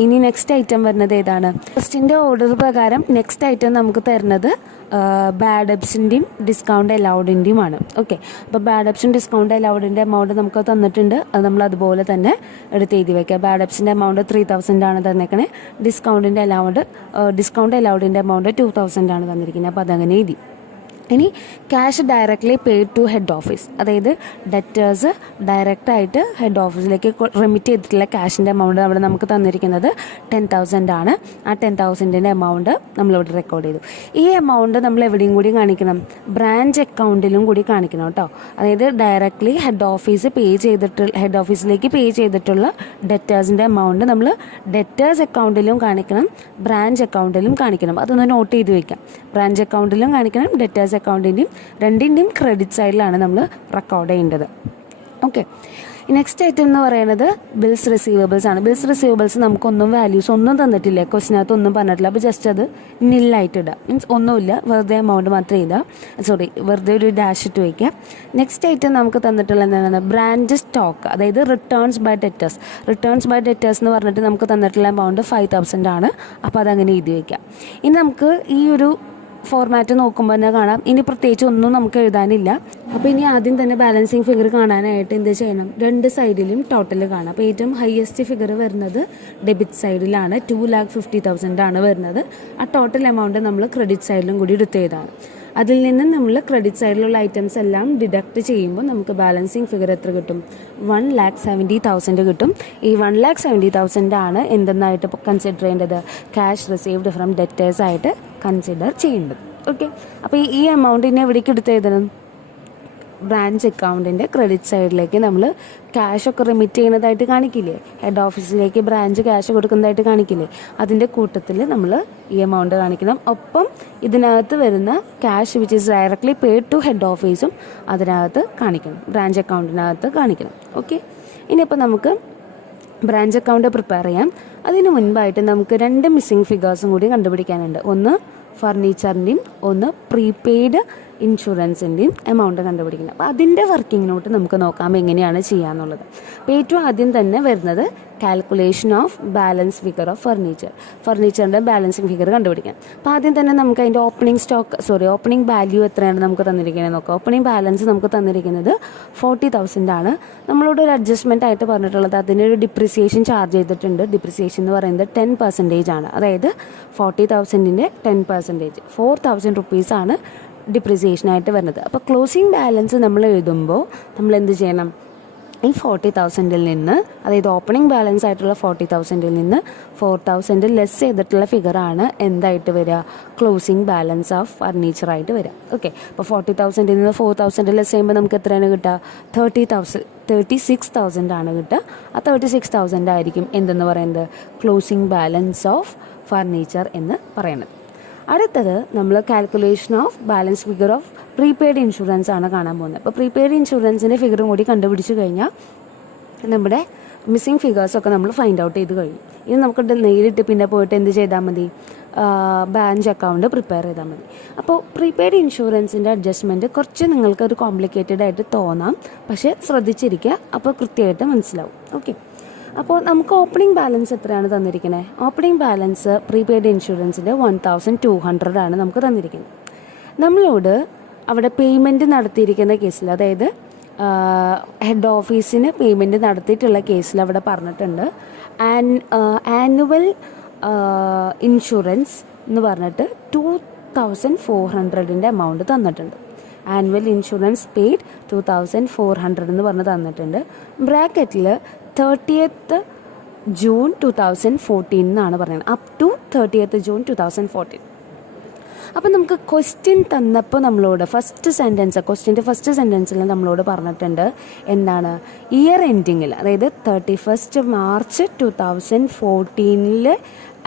ഇനി നെക്സ്റ്റ് ഐറ്റം വരുന്നത് ഏതാണ്, ഫസ്റ്റിൻ്റെ ഓർഡർ പ്രകാരം നെക്സ്റ്റ് ഐറ്റം നമുക്ക് തരുന്നത് ബാഡ് ഡെബ്സിൻ്റെയും ഡിസ്കൗണ്ട് അലൗഡിൻ്റെയും ആണ്. ഓക്കെ, അപ്പോൾ ബാഡ് ഡെബ്സും ഡിസ്കൗണ്ട് അലൗഡിൻ്റെ എമൗണ്ട് നമുക്ക് തന്നിട്ടുണ്ട്, അത് നമ്മൾ അതുപോലെ തന്നെ എടുത്ത് എഴുതി വയ്ക്കുക. ബാഡ് ഡെബ്സിൻ്റെ എമൗണ്ട് 3,000 ആണ് തന്നേക്കണേ, ഡിസ്കൗണ്ട് അലൗഡിൻ്റെ എമൗണ്ട് 2,000 ആണ് തന്നിരിക്കുന്നത്. അപ്പോൾ അതങ്ങനെ എഴുതി. ഇനി cash directly paid to head office, അതായത് ഡെറ്റേഴ്സ് ഡയറക്റ്റായിട്ട് ഹെഡ് ഓഫീസിലേക്ക് റെമിറ്റ് ചെയ്തിട്ടുള്ള ക്യാഷിൻ്റെ എമൗണ്ട് അവിടെ നമുക്ക് തന്നിരിക്കുന്നത് 10,000 ആണ്. ആ 10,000-ൻ്റെ എമൗണ്ട് നമ്മളിവിടെ റെക്കോർഡ് ചെയ്തു. ഈ എമൗണ്ട് നമ്മൾ എവിടെയും കൂടി കാണിക്കണം, ബ്രാഞ്ച് അക്കൗണ്ടിലും കൂടി കാണിക്കണം കേട്ടോ. അതായത് ഡയറക്റ്റ്ലി ഹെഡ് ഓഫീസിലേക്ക് പേ ചെയ്തിട്ടുള്ള ഡെറ്റേഴ്സിൻ്റെ എമൗണ്ട് നമ്മൾ ഡെറ്റേഴ്സ് അക്കൗണ്ടിലും കാണിക്കണം, ബ്രാഞ്ച് അക്കൗണ്ടിലും കാണിക്കണം. അതൊന്ന് നോട്ട് ചെയ്ത് വയ്ക്കാം. ബ്രാഞ്ച് അക്കൗണ്ടിലും കാണിക്കണം, ഡെറ്റേഴ്സ് അക്കൗണ്ടിൻ്റെയും രണ്ടിൻ്റെയും ക്രെഡിറ്റ് സൈഡിലാണ് നമ്മൾ റെക്കോർഡ് ചെയ്യേണ്ടത്. ഓക്കെ, നെക്സ്റ്റ് ഐറ്റം എന്ന് പറയുന്നത് ബിൽസ് റിസീവബിൾസ് ആണ്. ബിൽസ് റിസീവബിൾസ് നമുക്കൊന്നും വാല്യൂസ് ഒന്നും തന്നിട്ടില്ല, ക്വസ്റ്റിനകത്ത് ഒന്നും പറഞ്ഞിട്ടില്ല. അപ്പോൾ ജസ്റ്റ് അത് നില്ലായിട്ട് ഇടുക, മീൻസ് ഒന്നുമില്ല, വെറുതെ എമൗണ്ട് മാത്രം വെറുതെ ഒരു ഡാഷ് ഇട്ട് വയ്ക്കുക. നെക്സ്റ്റ് ഐറ്റം നമുക്ക് തന്നിട്ടുള്ള എന്താണ്, ബ്രാഞ്ച് സ്റ്റോക്ക്, അതായത് returns by debtors. Returns by debtors എന്ന് പറഞ്ഞിട്ട് നമുക്ക് തന്നിട്ടുള്ള എമൗണ്ട് 5,000 ആണ്. അപ്പോൾ അതങ്ങനെ എഴുതി വയ്ക്കുക. ഇനി നമുക്ക് ഈ ഒരു ഫോർമാറ്റ് നോക്കുമ്പോൾ തന്നെ കാണാം, ഇനി പ്രത്യേകിച്ച് ഒന്നും നമുക്ക് എഴുതാനില്ല. അപ്പോൾ ഇനി ആദ്യം തന്നെ ബാലൻസിങ് ഫിഗർ കാണാനായിട്ട് എന്ത് ചെയ്യണം, രണ്ട് സൈഡിലും ടോട്ടൽ കാണാം. അപ്പോൾ ഏറ്റവും ഹയസ്റ്റ് ഫിഗർ വരുന്നത് ഡെബിറ്റ് സൈഡിലാണ്, 2,50,000 ആണ് വരുന്നത്. ആ ടോട്ടൽ എമൗണ്ട് നമ്മൾ ക്രെഡിറ്റ് സൈഡിലും കൂടി എടുത്ത് എഴുതാണ്. അതിൽ നിന്ന് നമ്മൾ ക്രെഡിറ്റ് സൈഡിലുള്ള ഐറ്റംസ് എല്ലാം ഡിഡക്റ്റ് ചെയ്യുമ്പോൾ നമുക്ക് ബാലൻസിങ് ഫിഗർ എത്ര കിട്ടും, 1,70,000 കിട്ടും. ഈ 1,70,000 ആണ് എന്തെന്നായിട്ട് കൺസിഡർ ചെയ്യേണ്ടത്, ക്യാഷ് റിസീവ്ഡ് ഫ്രം ഡെറ്റേഴ്സ് ആയിട്ട് കൺസിഡർ ചെയ്യേണ്ടത്. ഓക്കെ, അപ്പോൾ ഈ എമൗണ്ടിനെ എവിടേക്ക് എടുത്ത് എഴുതണം, ബ്രാഞ്ച് അക്കൗണ്ടിൻ്റെ ക്രെഡിറ്റ് സൈഡിലേക്ക് നമ്മൾ ക്യാഷൊക്കെ റിമിറ്റ് ചെയ്യുന്നതായിട്ട് കാണിക്കില്ലേ, ഹെഡ് ഓഫീസിലേക്ക് ബ്രാഞ്ച് ക്യാഷ് കൊടുക്കുന്നതായിട്ട് കാണിക്കില്ലേ, അതിൻ്റെ കൂട്ടത്തിൽ നമ്മൾ ഈ എമൗണ്ട് കാണിക്കണം. ഒപ്പം ഇതിനകത്ത് വരുന്ന cash which is directly paid to head ഓഫീസും അതിനകത്ത് കാണിക്കണം, ബ്രാഞ്ച് അക്കൗണ്ടിനകത്ത് കാണിക്കണം. ഓക്കെ, ഇനിയിപ്പോൾ നമുക്ക് ബ്രാഞ്ച് അക്കൗണ്ട് പ്രിപ്പയർ ചെയ്യാം. അതിന് മുൻപായിട്ട് നമുക്ക് 2 മിസ്സിംഗ് ഫിഗേഴ്സും കൂടി കണ്ടുപിടിക്കാനുണ്ട്. ഒന്ന് ഫർണിച്ചറിൻ്റെയും ഒന്ന് പ്രീപെയ്ഡ് ഇൻഷുറൻസിൻ്റെയും എമൗണ്ട് കണ്ടുപിടിക്കണം. അപ്പോൾ അതിൻ്റെ വർക്കിംഗ് നോട്ട് നമുക്ക് നോക്കാം എങ്ങനെയാണ് ചെയ്യാന്നുള്ളത്. അപ്പോൾ ഏറ്റവും ആദ്യം തന്നെ വരുന്നത് calculation of balance figure of ഫർണിച്ചറിൻ്റെ ബാലൻസിങ് ഫിഗർ കണ്ടുപിടിക്കാം. അപ്പോൾ ആദ്യം തന്നെ നമുക്ക് അതിൻ്റെ ഓപ്പണിംഗ് വാല്യൂ എത്രയാണ് നമുക്ക് തന്നിരിക്കുന്നത് നോക്കാം. ഓപ്പണിംഗ് ബാലൻസ് നമുക്ക് തന്നിരിക്കുന്നത് 40,000 ആണ്. നമ്മളോട് ഒരു അഡ്ജസ്റ്റ്മെൻ്റ് ആയിട്ട് പറഞ്ഞിട്ടുള്ളത് അതിനൊരു ഡിപ്രിസിയേഷൻ ചാർജ് ചെയ്തിട്ടുണ്ട്. ഡിപ്രിസിയേഷൻ എന്ന് പറയുന്നത് 10% ആണ്. അതായത് 40,000-ൻ്റെ 10%, 4,000 rupees ആണ് ഡിപ്രിസിയേഷനായിട്ട് വരുന്നത്. അപ്പോൾ ക്ലോസിംഗ് ബാലൻസ് നമ്മൾ എഴുതുമ്പോൾ നമ്മൾ എന്ത് ചെയ്യണം, ഈ 40,000-ൽ നിന്ന്, അതായത് ഓപ്പണിംഗ് ബാലൻസ് ആയിട്ടുള്ള 40,000-ൽ നിന്ന് 4,000 ലെസ് ചെയ്തിട്ടുള്ള ഫിഗറാണ് എന്തായിട്ട് വരിക, ക്ലോസിംഗ് ബാലൻസ് ഓഫ് ഫർണിച്ചറായിട്ട് വരിക. ഓക്കെ, അപ്പോൾ 40,000-ൽ നിന്ന് 4,000 ലെസ് ചെയ്യുമ്പോൾ നമുക്ക് എത്രയാണ് കിട്ടുക, 36,000 ആണ് കിട്ടുക. ആ 36,000 ആയിരിക്കും എന്തെന്ന് പറയുന്നത്, ക്ലോസിംഗ് ബാലൻസ് ഓഫ് ഫർണിച്ചർ എന്ന് പറയുന്നത്. അടുത്തത് നമ്മൾ calculation of balance figure of prepaid insurance ആണ് കാണാൻ പോകുന്നത്. അപ്പോൾ പ്രീപെയ്ഡ് ഇൻഷുറൻസിൻ്റെ ഫിഗറും കൂടി കണ്ടുപിടിച്ച് കഴിഞ്ഞാൽ നമ്മുടെ മിസ്സിങ് ഫിഗേഴ്സൊക്കെ നമ്മൾ ഫൈൻഡ് ഔട്ട് ചെയ്ത് കഴിഞ്ഞു. ഇനി നമുക്ക് നേരിട്ട് പിന്നെ പോയിട്ട് എന്ത് ചെയ്താൽ മതി, ബാങ്ക് അക്കൗണ്ട് പ്രിപ്പയർ ചെയ്താൽ മതി. അപ്പോൾ പ്രീപെയ്ഡ് ഇൻഷുറൻസിൻ്റെ അഡ്ജസ്റ്റ്മെൻറ്റ് കുറച്ച് നിങ്ങൾക്കൊരു കോംപ്ലിക്കേറ്റഡ് ആയിട്ട് തോന്നാം, പക്ഷേ ശ്രദ്ധിച്ചിരിക്കുക, അപ്പോൾ കൃത്യമായിട്ട് മനസ്സിലാവും. ഓക്കെ, അപ്പോൾ നമുക്ക് ഓപ്പണിംഗ് ബാലൻസ് എത്രയാണ് തന്നിരിക്കുന്നത്? ഓപ്പണിംഗ് ബാലൻസ് പ്രീപെയ്ഡ് ഇൻഷുറൻസിൻ്റെ 1200 ആണ് നമുക്ക് തന്നിരിക്കുന്നത്. നമ്മളോട് അവിടെ പേയ്മെൻറ്റ് നടത്തിയിരിക്കുന്ന കേസിൽ, അതായത് ഹെഡ് ഓഫീസിന് പേയ്മെൻറ്റ് നടത്തിയിട്ടുള്ള കേസിൽ അവിടെ പറഞ്ഞിട്ടുണ്ട് ആനുവൽ ഇൻഷുറൻസ് എന്ന് പറഞ്ഞിട്ട് 2400 എമൗണ്ട് തന്നിട്ടുണ്ട്. ആനുവൽ ഇൻഷുറൻസ് പെയ്ഡ് 2400 എന്ന് പറഞ്ഞ് തന്നിട്ടുണ്ട്. ബ്രാക്കറ്റിൽ 30th June 2014 എന്നാണ് പറയുന്നത്, അപ് ടു 30th June 2014. അപ്പോൾ നമുക്ക് ക്വസ്റ്റ്യൻ തന്നപ്പോൾ നമ്മളോട് ക്വസ്റ്റ്യൻ്റെ ഫസ്റ്റ് സെൻറ്റൻസിൽ നമ്മളോട് പറഞ്ഞിട്ടുണ്ട് എന്താണ്, ഇയർ എൻഡിങ്ങിൽ, അതായത് 31st March 2014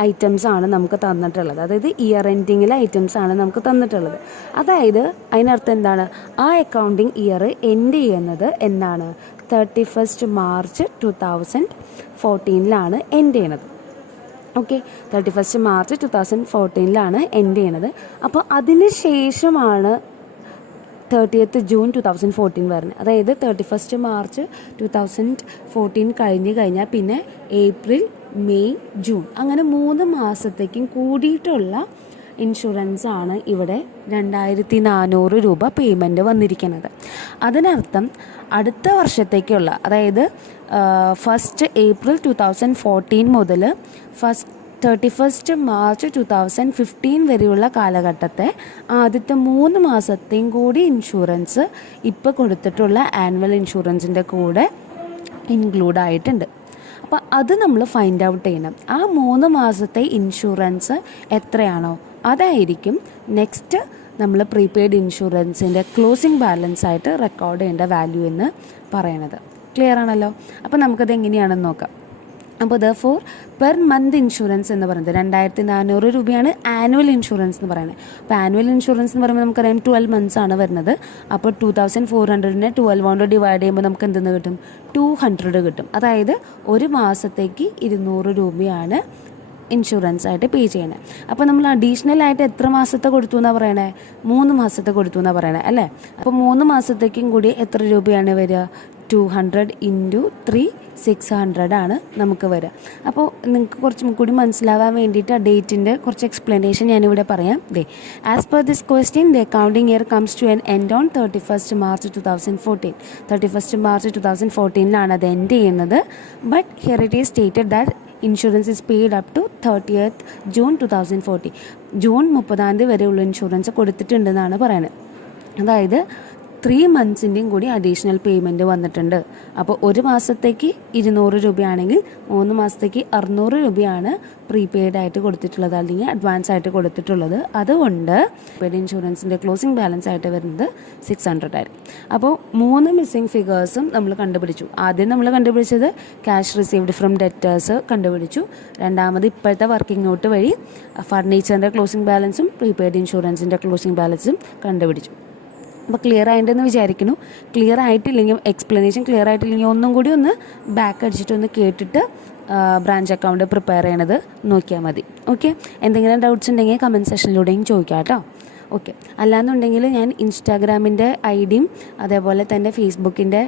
ഐറ്റംസ് ആണ് നമുക്ക് തന്നിട്ടുള്ളത്. അതായത് ഇയർ എൻഡിങ്ങിലെ ഐറ്റംസ് ആണ് നമുക്ക് തന്നിട്ടുള്ളത്. അതായത് അതിനർത്ഥം എന്താണ്, ആ അക്കൗണ്ടിങ് ഇയർ എൻഡ് ചെയ്യുന്നത് എന്താണ്, 31st March 2014 എൻഡ് ചെയ്യണത്. ഓക്കെ, 31st March 2014 എൻഡ് ചെയ്യണത്. അപ്പോൾ അതിന് ശേഷമാണ് 30th June 2014 വരുന്നത്. അതായത് 31st March 2014 കഴിഞ്ഞാൽ പിന്നെ ഏപ്രിൽ, മെയ്, ജൂൺ, അങ്ങനെ 3 മാസത്തേക്കും കൂടിയിട്ടുള്ള ഇൻഷുറൻസ് ആണ് ഇവിടെ 2400 രൂപ പേയ്മെൻറ്റ് വന്നിരിക്കുന്നത്. അതിനർത്ഥം അടുത്ത വർഷത്തേക്കുള്ള, അതായത് 1st April 2014 മുതൽ 31st March 2015 വരെയുള്ള കാലഘട്ടത്തെ ആദ്യത്തെ 3 മാസത്തെയും കൂടി ഇൻഷുറൻസ് ഇപ്പോൾ കൊടുത്തിട്ടുള്ള ആനുവൽ ഇൻഷുറൻസിൻ്റെ കൂടെ ഇൻക്ലൂഡ് ആയിട്ടുണ്ട്. അപ്പോൾ അത് നമ്മൾ ഫൈൻഡ് ഔട്ട് ചെയ്യണം. ആ 3 മാസത്തെ ഇൻഷുറൻസ് എത്രയാണോ അതായിരിക്കും നെക്സ്റ്റ് നമ്മൾ പ്രീപെയ്ഡ് ഇൻഷുറൻസിൻ്റെ ക്ലോസിംഗ് ബാലൻസ് ആയിട്ട് റെക്കോർഡ് ചെയ്യേണ്ട വാല്യൂ എന്ന് പറയണത്. ക്ലിയർ ആണല്ലോ? അപ്പോൾ നമുക്കത് എങ്ങനെയാണെന്ന് നോക്കാം. അപ്പോൾ ദെർഫോർ പെർ മന്ത് ഇൻഷുറൻസ് എന്ന് പറയുന്നത് 2400 രൂപയാണ് ആനുവൽ ഇൻഷുറൻസ് എന്ന് പറയുന്നത്. അപ്പോൾ ആനുവൽ ഇൻഷുറൻസ് എന്ന് പറയുമ്പോൾ നമുക്കറിയാം 12 months ആണ് വരുന്നത്. അപ്പോൾ 2400-നെ 12 കൊണ്ട് ഡിവൈഡ് ചെയ്യുമ്പോൾ നമുക്ക് എന്തെന്ന് കിട്ടും, 200 കിട്ടും. അതായത് ഒരു മാസത്തേക്ക് 200 രൂപയാണ് ഇൻഷുറൻസ് ആയിട്ട് പേ ചെയ്യണത്. അപ്പോൾ നമ്മൾ അഡീഷണൽ ആയിട്ട് എത്ര മാസത്തെ കൊടുത്തു എന്നാണ് പറയണേ, 3 മാസത്തെ കൊടുത്തു എന്നാണ് പറയണേ അല്ലേ. അപ്പോൾ 3 മാസത്തേക്കും കൂടി എത്ര രൂപയാണ് വരിക, 200 × 3 600 ആണ് നമുക്ക് വരിക. അപ്പോൾ നിങ്ങൾക്ക് കുറച്ചും കൂടി മനസ്സിലാവാൻ വേണ്ടിയിട്ട് ആ ഡേറ്റിൻ്റെ കുറച്ച് എക്സ്പ്ലനേഷൻ ഞാനിവിടെ പറയാം. As per this question the accounting year comes to an end on 31st March 2014. 31st March 2014 അത് എൻഡ് ചെയ്യുന്നത്. But here it is stated that insurance is paid up to 30th June 2014. June 30 വരെയുള്ള insurance കൊടുത്തിട്ടുണ്ടെന്നാണ് പറയുന്നത്. അതായത് 3 months കൂടി additional payment വന്നിട്ടുണ്ട്. അപ്പോൾ ഒരു മാസത്തേക്ക് 200 രൂപയാണെങ്കിൽ 3 മാസത്തേക്ക് 600 രൂപയാണ് പ്രീപെയ്ഡ് ആയിട്ട് കൊടുത്തിട്ടുള്ളത്, അല്ലെങ്കിൽ അഡ്വാൻസ് ആയിട്ട് കൊടുത്തിട്ടുള്ളത്. അതുകൊണ്ട് പ്രീപെയ്ഡ് ഇൻഷുറൻസിൻ്റെ ക്ലോസിംഗ് ബാലൻസ് ആയിട്ട് വരുന്നത് 600 ആയിരിക്കും. അപ്പോൾ 3 മിസ്സിംഗ് ഫിഗേഴ്സും നമ്മൾ കണ്ടുപിടിച്ചു. ആദ്യം നമ്മൾ കണ്ടുപിടിച്ചത് ക്യാഷ് റിസീവ്ഡ് ഫ്രം ഡെറ്റേഴ്സ് കണ്ടുപിടിച്ചു. രണ്ടാമത് ഇപ്പോഴത്തെ വർക്കിംഗ് നോട്ട് വഴി ഫർണിച്ചറിൻ്റെ ക്ലോസിംഗ് ബാലൻസും പ്രീപെയ്ഡ് ഇൻഷുറൻസിൻ്റെ ക്ലോസിംഗ് ബാലൻസും കണ്ടുപിടിച്ചു. അപ്പോൾ ക്ലിയർ ആയിട്ടുണ്ടെന്ന് വിചാരിക്കുന്നു. ക്ലിയർ ആയിട്ടില്ലെങ്കിൽ, എക്സ്പ്ലനേഷൻ ക്ലിയർ ആയിട്ടില്ലെങ്കിൽ ഒന്നും കൂടി ഒന്ന് ബാക്ക് അടിച്ചിട്ടൊന്ന് കേട്ടിട്ട് ബ്രാഞ്ച് അക്കൗണ്ട് പ്രിപ്പയർ ചെയ്യണത് നോക്കിയാൽ മതി. ഓക്കെ, എന്തെങ്കിലും ഡൗട്ട്സ് ഉണ്ടെങ്കിൽ കമൻറ്റ് സെഷനിലൂടെയും ചോദിക്കാം കേട്ടോ. ഓക്കെ, അല്ലാന്നുണ്ടെങ്കിൽ ഞാൻ ഇൻസ്റ്റാഗ്രാമിൻ്റെ ഐഡിയും അതേപോലെ തന്നെ ഫേസ്ബുക്കിൻ്റെ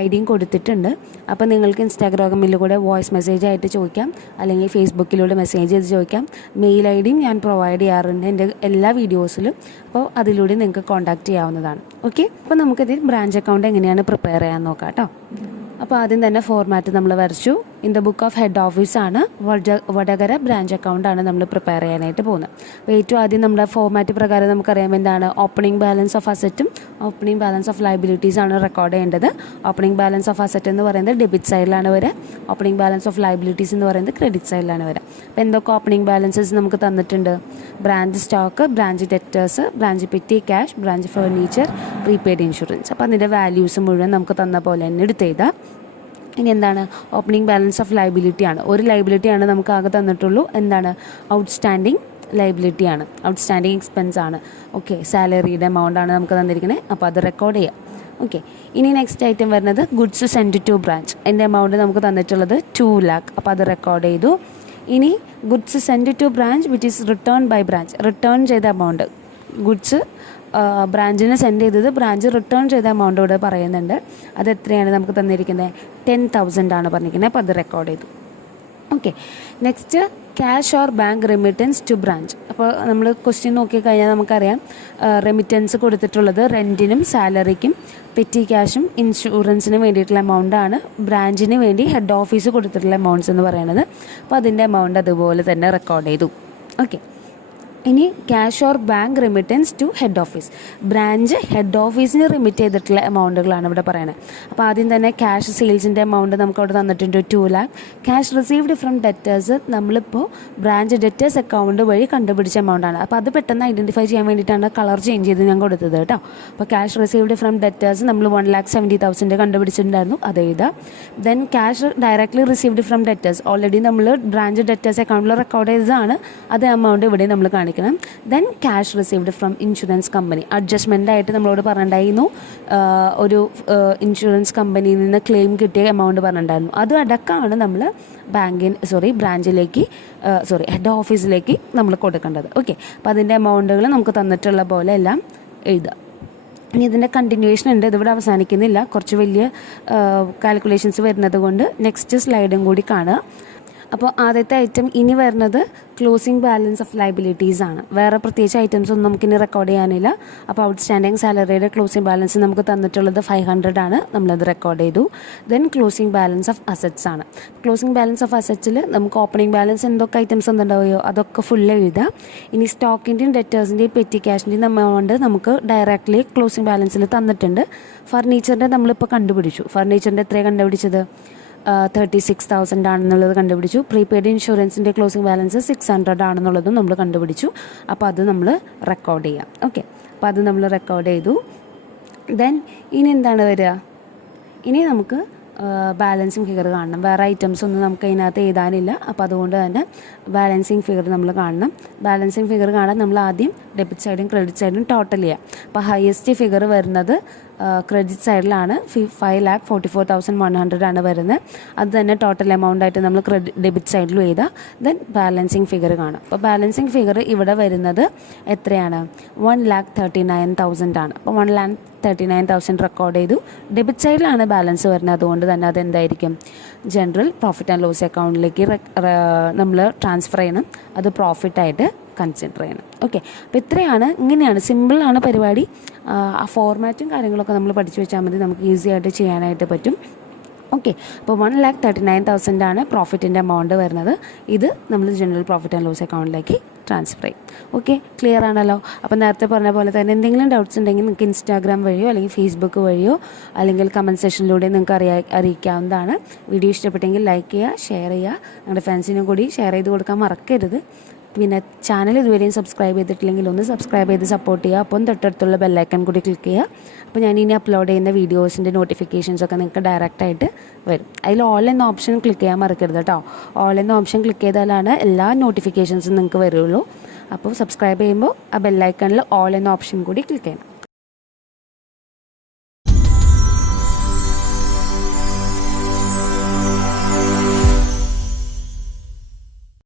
ഐഡിയും കൊടുത്തിട്ടുണ്ട്. അപ്പോൾ നിങ്ങൾക്ക് ഇൻസ്റ്റാഗ്രാമിലൂടെ വോയിസ് മെസ്സേജ് ആയിട്ട് ചോദിക്കാം, അല്ലെങ്കിൽ ഫേസ്ബുക്കിലൂടെ മെസ്സേജ് ചെയ്ത് ചോദിക്കാം. മെയിൽ ഐഡിയും ഞാൻ പ്രൊവൈഡ് ചെയ്യാറുണ്ട് എൻ്റെ എല്ലാ വീഡിയോസിലും. അപ്പോൾ അതിലൂടെ നിങ്ങൾക്ക് കോൺടാക്റ്റ് ചെയ്യാവുന്നതാണ്. ഓക്കെ, അപ്പോൾ നമുക്കിതിൽ ബ്രാഞ്ച് അക്കൗണ്ട് എങ്ങനെയാണ് പ്രിപ്പയർ ചെയ്യാൻ നോക്കാം കേട്ടോ. അപ്പോൾ ആദ്യം തന്നെ ഫോർമാറ്റ് നമ്മൾ വരച്ചു. In the book of head ഓഫീസാണ് വടകര ബ്രാഞ്ച് അക്കൗണ്ടാണ് നമ്മൾ പ്രിപ്പയർ ചെയ്യാനായിട്ട് പോകുന്നത്. അപ്പോൾ ഏറ്റവും ആദ്യം നമ്മുടെ ഫോർമാറ്റ് പ്രകാരം നമുക്കറിയാം എന്താണ്, ഓപ്പണിംഗ് ബാലൻസ് ഓഫ് അസറ്റും ഓപ്പണിംഗ് ബാലൻസ് ഓഫ് ലയബിലിറ്റീസാണ് റെക്കോർഡ് ചെയ്യേണ്ടത്. ഓപ്പണിംഗ് ബാലൻസ് ഓഫ് അസറ്റ് എന്ന് പറയുന്നത് ഡെബിറ്റ് സൈഡിലാണ് വരിക. ഓപ്പണിംഗ് ബാലൻസ് ഓഫ് ലയബിലിറ്റീസ് എന്ന് പറയുന്നത് ക്രെഡിറ്റ് സൈഡിലാണ് വരിക. അപ്പോൾ എന്തൊക്കെ ഓപ്പണിംഗ് ബാലൻസസ് നമുക്ക് തന്നിട്ടുണ്ട്, branch stock, branch debtors, branch petty cash, branch furniture, prepaid insurance. അപ്പോൾ അതിൻ്റെ വാല്യൂസ് മുഴുവൻ നമുക്ക് തന്ന പോലെ തന്നെ എടുത്തെഴുതാം. ഇനി എന്താണ്, ഓപ്പണിംഗ് ബാലൻസ് ഓഫ് ലയബിലിറ്റിയാണ്. ഒരു ലയബിലിറ്റിയാണ് നമുക്ക് ആകെ തന്നിട്ടുള്ളൂ. എന്താണ്, ഔട്ട്സ്റ്റാൻഡിങ് ലയബിലിറ്റിയാണ്, ഔട്ട്സ്റ്റാൻഡിങ് എക്സ്പെൻസ് ആണ്. ഓക്കെ, സാലറിയുടെ എമൗണ്ട് ആണ് നമുക്ക് തന്നിരിക്കുന്നത്. അപ്പോൾ അത് റെക്കോർഡ് ചെയ്യാം. ഓക്കെ. ഇനി നെക്സ്റ്റ് ഐറ്റം വരുന്നത് ഗുഡ്സ് സെൻഡ് ടു ബ്രാഞ്ച്. എൻ്റെ എമൗണ്ട് നമുക്ക് തന്നിട്ടുള്ളത് 2 lakh. അപ്പോൾ അത് റെക്കോർഡ് ചെയ്തു. ഇനി goods send to branch which is return by branch. Return ചെയ്ത എമൗണ്ട് ഗുഡ്സ് ബ്രാഞ്ചിന് സെൻഡ് ചെയ്തത് ബ്രാഞ്ച് റിട്ടേൺ ചെയ്ത എമൗണ്ട് ഇവിടെ പറയുന്നുണ്ട്. അത് എത്രയാണ് നമുക്ക് തന്നിരിക്കുന്നത്? 10,000 ആണ് പറഞ്ഞിരിക്കുന്നത്. അപ്പോൾ അത് റെക്കോർഡ് ചെയ്തു. Okay. Next cash or bank remittance to branch. അപ്പോൾ നമ്മൾ ക്വസ്റ്റ്യൻ നോക്കിക്കഴിഞ്ഞാൽ നമുക്കറിയാം റെമിറ്റൻസ് കൊടുത്തിട്ടുള്ളത് റെൻറ്റിനും സാലറിക്കും പെറ്റി ക്യാഷും ഇൻഷുറൻസിനും വേണ്ടിയിട്ടുള്ള എമൗണ്ടാണ്. ബ്രാഞ്ചിന് വേണ്ടി ഹെഡ് ഓഫീസ് കൊടുത്തിട്ടുള്ള എമൗണ്ട്സ് എന്ന് പറയുന്നത്. അപ്പോൾ അതിൻ്റെ എമൗണ്ട് അതുപോലെ തന്നെ റെക്കോർഡ് ചെയ്തു. ഓക്കെ. ഇനി cash or bank remittance to head office. Branch head ഓഫീസിന് റിമിറ്റ് ചെയ്തിട്ടുള്ള എമൗണ്ടുകളാണ് ഇവിടെ പറയുന്നത്. അപ്പോൾ ആദ്യം തന്നെ ക്യാഷ് സെയിൽസിൻ്റെ എമൗണ്ട് നമുക്ക് അവിടെ തന്നിട്ടുണ്ട് 2 lakh. Cash received from debtors നമ്മളിപ്പോൾ ബ്രാഞ്ച് ഡെറ്റേഴ്സ് അക്കൗണ്ട് വഴി കണ്ടുപിടിച്ച എമൗണ്ടാണ്. അപ്പോൾ അത് പെട്ടെന്ന് ഐഡൻറ്റിഫൈ ചെയ്യാൻ വേണ്ടിയിട്ടാണ് കളർ ചേഞ്ച് ചെയ്ത് ഞാൻ കൊടുത്തത് കേട്ടോ. അപ്പോൾ ക്യാഷ് റിസീവ്ഡ് ഫ്രം ഡെറ്റേഴ്സ് നമ്മൾ 1,70,000 കണ്ടുപിടിച്ചിട്ടുണ്ടായിരുന്നു, അത് എഴുതാം. Then cash directly received from debtors already നമ്മൾ ബ്രാഞ്ച് ഡെറ്റേഴ്സ് അക്കൗണ്ടിൽ റെക്കോർഡ് ചെയ്തതാണ്. അത് എമൗണ്ട് ഇവിടെ നമ്മൾ കാണിക്കണം. Then cash received from insurance company. Adjustment ആയിട്ട് നമ്മളോട് പറഞ്ഞിട്ടുണ്ടായിരുന്നു ഒരു ഇൻഷുറൻസ് കമ്പനിയിൽ നിന്ന് ക്ലെയിം കിട്ടിയ എമൗണ്ട് പറഞ്ഞിട്ടുണ്ടായിരുന്നു. അത് അടക്കമാണ് നമ്മൾ ബ്രാഞ്ചിലേക്ക് ഹെഡ് ഓഫീസിലേക്ക് നമ്മൾ കൊടുക്കേണ്ടത്. ഓക്കെ. അപ്പോൾ അതിൻ്റെ എമൗണ്ടുകൾ നമുക്ക് തന്നിട്ടുള്ള പോലെ എല്ലാം എഴുതാം. ഇനി ഇതിൻ്റെ കണ്ടിന്യൂവേഷൻ ഉണ്ട്, ഇതിവിടെ അവസാനിക്കുന്നില്ല. കുറച്ച് വലിയ കാൽക്കുലേഷൻസ് വരുന്നത് കൊണ്ട് നെക്സ്റ്റ് സ്ലൈഡും കൂടി കാണുക. അപ്പോൾ ആദ്യത്തെ ഐറ്റം ഇനി വരുന്നത് ക്ലോസിംഗ് ബാലൻസ് ഓഫ് ലയബിലിറ്റീസ് ആണ്. വേറെ പ്രത്യേകിച്ച് ഐറ്റംസ് ഒന്നും നമുക്കിനി റെക്കോർഡ് ചെയ്യാനില്ല. അപ്പോൾ ഔട്ട്സ്റ്റാൻഡിങ് സാലറിയുടെ ക്ലോസിംഗ് ബാലൻസ് നമുക്ക് തന്നിട്ടുള്ളത് 500 ആണ്, നമ്മളത് റെക്കോർഡ് ചെയ്തു. Then closing balance of assets ആണ്. ക്ലോസിംഗ് ബാലൻസ് ഓഫ് അസറ്റ്സിൽ നമുക്ക് ഓപ്പണിംഗ് ബാലൻസ് എന്തൊക്കെ ഐറ്റംസ് എന്തുണ്ടാവുകയോ അതൊക്കെ ഫുള്ള് എഴുതാം. ഇനി സ്റ്റോക്കിൻ്റെയും ഡെറ്റേഴ്സിൻ്റെയും പെറ്റി ക്യാഷിൻ്റെയും എമൗണ്ട് നമുക്ക് ഡയറക്റ്റ്ലി ക്ലോസിംഗ് ബാലൻസിൽ തന്നിട്ടുണ്ട്. ഫർണിച്ചറിൻ്റെ നമ്മളിപ്പോൾ കണ്ടുപിടിച്ചു. ഫർണിച്ചറിൻ്റെ എത്രയാണ് കണ്ടുപിടിച്ചത്? 36,000 ആണെന്നുള്ളത് കണ്ടുപിടിച്ചു. പ്രീപെയ്ഡ് ഇൻഷുറൻസിൻ്റെ ക്ലോസിംഗ് ബാലൻസ് 600 ആണെന്നുള്ളതും നമ്മൾ കണ്ടുപിടിച്ചു. അപ്പോൾ അത് നമ്മൾ റെക്കോർഡ് ചെയ്യാം. ഓക്കെ. അപ്പോൾ അത് നമ്മൾ റെക്കോർഡ് ചെയ്തു. ദെൻ ഇനി എന്താണ് വരിക? ഇനി നമുക്ക് ബാലൻസിങ് ഫിഗർ കാണണം. വേറെ ഐറ്റംസ് ഒന്നും നമുക്ക് അതിനകത്ത് എഴുതാനില്ല. അപ്പോൾ അതുകൊണ്ട് തന്നെ ബാലൻസിങ് ഫിഗർ നമ്മൾ കാണണം. ബാലൻസിങ് ഫിഗർ കാണാൻ നമ്മൾ ആദ്യം ഡെബിറ്റ് സൈഡും ക്രെഡിറ്റ് സൈഡും ടോട്ടൽ ചെയ്യാം. അപ്പോൾ ഹയസ്റ്റ് ഫിഗർ വരുന്നത് ക്രെഡിറ്റ് സൈഡിലാണ് 5,44,100 ആണ് വരുന്നത്. അത് തന്നെ ടോട്ടൽ എമൗണ്ട് ആയിട്ട് നമ്മൾ ഡെബിറ്റ് സൈഡിലും എഴുതാം. ദെൻ ബാലൻസിങ് ഫിഗർ കാണാം. അപ്പോൾ ബാലൻസിങ് ഫിഗർ ഇവിടെ വരുന്നത് എത്രയാണ്? 1,39,000 ആണ്. അപ്പോൾ 1,39,000 റെക്കോർഡ് ചെയ്തു. ഡെബിറ്റ് സൈഡിലാണ് ബാലൻസ് വരുന്നത്. അതുകൊണ്ട് തന്നെ അതെന്തായിരിക്കും? ജനറൽ പ്രോഫിറ്റ് ആൻഡ് ലോസ് അക്കൗണ്ടിലേക്ക് നമ്മൾ ട്രാൻസ്ഫർ ചെയ്യണം. അത് പ്രോഫിറ്റായിട്ട് കൺസിഡർ ചെയ്യണം. ഓക്കെ. അപ്പോൾ ഇങ്ങനെയാണ് സിമ്പിളാണ് പരിപാടി. ആ ഫോർമാറ്റും കാര്യങ്ങളൊക്കെ നമ്മൾ പഠിച്ചു വെച്ചാൽ മതി, നമുക്ക് ഈസി ആയിട്ട് ചെയ്യാനായിട്ട് പറ്റും. ഓക്കെ. അപ്പോൾ 1,39,000 ആണ് പ്രോഫിറ്റിൻ്റെ എമൗണ്ട് വരുന്നത്. ഇത് നമ്മൾ ജനറൽ പ്രോഫിറ്റ് ആൻഡ് ലോസ് അക്കൗണ്ടിലേക്ക് ട്രാൻസ്ഫർ ചെയ്യും. ഓക്കെ. ക്ലിയർ ആണല്ലോ? അപ്പോൾ നേരത്തെ പറഞ്ഞ പോലെ തന്നെ എന്തെങ്കിലും ഡൗട്ട്സ് ഉണ്ടെങ്കിൽ നിങ്ങൾക്ക് ഇൻസ്റ്റാഗ്രാം വഴിയോ അല്ലെങ്കിൽ ഫേസ്ബുക്ക് വഴിയോ അല്ലെങ്കിൽ കമൻറ്റ് സെക്ഷനിലൂടെ നിങ്ങൾക്ക് അറിയിക്കാവുന്നതാണ്. വീഡിയോ ഇഷ്ടപ്പെട്ടെങ്കിൽ ലൈക്ക് ചെയ്യുക, ഷെയർ ചെയ്യുക, നിങ്ങളുടെ ഫ്രണ്ട്സിനും കൂടി ഷെയർ ചെയ്ത് കൊടുക്കാൻ മറക്കരുത്. പിന്നെ ചാനൽ ഇതുവരെയും സബ്സ്ക്രൈബ് ചെയ്തിട്ടില്ലെങ്കിൽ ഒന്ന് സബ്സ്ക്രൈബ് ചെയ്ത് സപ്പോർട്ട് ചെയ്യുക. അപ്പം തൊട്ടടുത്തുള്ള ബെല്ലൈക്കൺ കൂടി ക്ലിക്ക് ചെയ്യുക. അപ്പോൾ ഞാൻ ഇനി അപ്ലോഡ് ചെയ്യുന്ന വീഡിയോസിൻ്റെ നോട്ടിഫിക്കേഷൻസൊക്കെ നിങ്ങൾക്ക് ഡയറക്റ്റായിട്ട് വരും. അതിൽ ഓൾ എന്ന ഓപ്ഷൻ ക്ലിക്ക് ചെയ്യാൻ മറക്കരുത് കേട്ടോ. ഓൾ എന്ന ഓപ്ഷൻ ക്ലിക്ക് ചെയ്താലാണ് എല്ലാ നോട്ടിഫിക്കേഷൻസും നിങ്ങൾക്ക് വരുള്ളൂ. അപ്പോൾ സബ്സ്ക്രൈബ് ചെയ്യുമ്പോൾ ആ ബെല്ലൈക്കണിൽ ഓൾ എന്ന ഓപ്ഷൻ കൂടി ക്ലിക്ക് ചെയ്യണം.